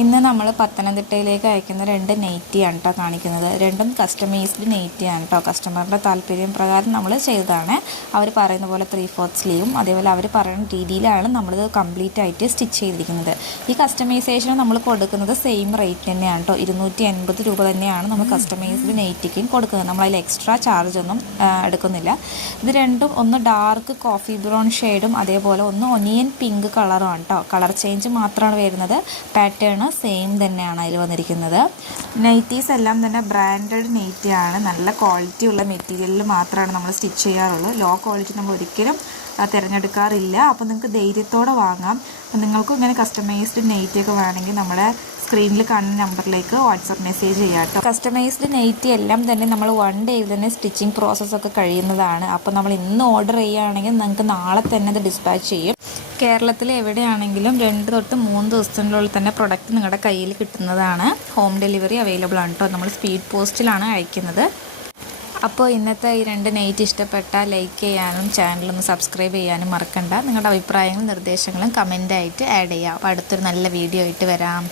ഇന്ന് നമ്മൾ പത്തനംതിട്ടയിലേക്ക് അയക്കുന്ന 2 നെയ്റ്റിയാണ് കേട്ടോ കാണിക്കുന്നത്. രണ്ടും കസ്റ്റമൈസ്ഡ് നെയ്റ്റിയാണ് കേട്ടോ. കസ്റ്റമറുടെ താല്പര്യം പ്രകാരം നമ്മൾ ചെയ്തതാണ്. അവർ പറയുന്ന പോലെ 3/4 സ്ലീവും അതേപോലെ അവർ പറയുന്ന രീതിയിലാണ് നമ്മളിത് കംപ്ലീറ്റ് ആയിട്ട് സ്റ്റിച്ച് ചെയ്തിരിക്കുന്നത്. ഈ കസ്റ്റമൈസേഷൻ നമ്മൾ കൊടുക്കുന്നത് സെയിം റേറ്റ് തന്നെയാണ് കേട്ടോ. 280 രൂപ തന്നെയാണ് നമ്മൾ കസ്റ്റമൈസ്ഡ് നെയ്റ്റിക്കും കൊടുക്കുന്നത്. നമ്മളതിൽ എക്സ്ട്രാ ചാർജ് ഒന്നും എടുക്കുന്നില്ല. ഇത് രണ്ടും ഒന്ന് ഡാർക്ക് കോഫി ബ്രൗൺ ഷെയ്ഡും അതേപോലെ ഒന്ന് ഒനിയൻ പിങ്ക് കളറുമാണ് കേട്ടോ. കളർ ചേഞ്ച് മാത്രമാണ് വരുന്നത്. പാറ്റേൺ സെയിം തന്നെയാണ് അതിൽ വന്നിരിക്കുന്നത്. നൈറ്റീസ് എല്ലാം തന്നെ ബ്രാൻഡഡ് നെയ്റ്റിയാണ്. നല്ല ക്വാളിറ്റി ഉള്ള മെറ്റീരിയലിൽ മാത്രമാണ് നമ്മൾ സ്റ്റിച്ച് ചെയ്യാറുള്ളൂ. ലോ ക്വാളിറ്റി നമ്മൾ ഒരിക്കലും തിരഞ്ഞെടുക്കാറില്ല. അപ്പോൾ നിങ്ങൾക്ക് ധൈര്യത്തോടെ വാങ്ങാം. അപ്പോൾ നിങ്ങൾക്കും ഇങ്ങനെ കസ്റ്റമൈസ്ഡ് നെയ്റ്റിയൊക്കെ വേണമെങ്കിൽ നമ്മളെ സ്ക്രീനിൽ കാണുന്ന നമ്പറിലേക്ക് വാട്സപ്പ് മെസ്സേജ് ചെയ്യാം കേട്ടോ. കസ്റ്റമൈസ്ഡ് നെയ്റ്റി എല്ലാം തന്നെ നമ്മൾ 1 ഡേയിൽ തന്നെ സ്റ്റിച്ചിങ് പ്രോസസ്സൊക്കെ കഴിയുന്നതാണ്. അപ്പോൾ നമ്മൾ ഇന്ന് ഓർഡർ ചെയ്യുകയാണെങ്കിൽ നിങ്ങൾക്ക് നാളെ തന്നെ അത് ഡിസ്പാച്ച് ചെയ്യും. കേരളത്തിൽ എവിടെയാണെങ്കിലും 2 തൊട്ട് 3 ദിവസത്തിനുള്ളിൽ തന്നെ പ്രൊഡക്റ്റ് നിങ്ങളുടെ കയ്യിൽ കിട്ടുന്നതാണ്. ഹോം ഡെലിവറി അവൈലബിൾ ആണ് കേട്ടോ. നമ്മൾ സ്പീഡ് പോസ്റ്റിലാണ് അയക്കുന്നത്. അപ്പോൾ ഇന്നത്തെ ഈ 2 നെയ്റ്റ് ഇഷ്ടപ്പെട്ടാൽ ലൈക്ക് ചെയ്യാനും ചാനലൊന്ന് സബ്സ്ക്രൈബ് ചെയ്യാനും മറക്കണ്ട. നിങ്ങളുടെ അഭിപ്രായങ്ങളും നിർദ്ദേശങ്ങളും കമൻ്റായിട്ട് ആഡ് ചെയ്യാം. അപ്പോൾ അടുത്തൊരു നല്ല വീഡിയോ ആയിട്ട് വരാം.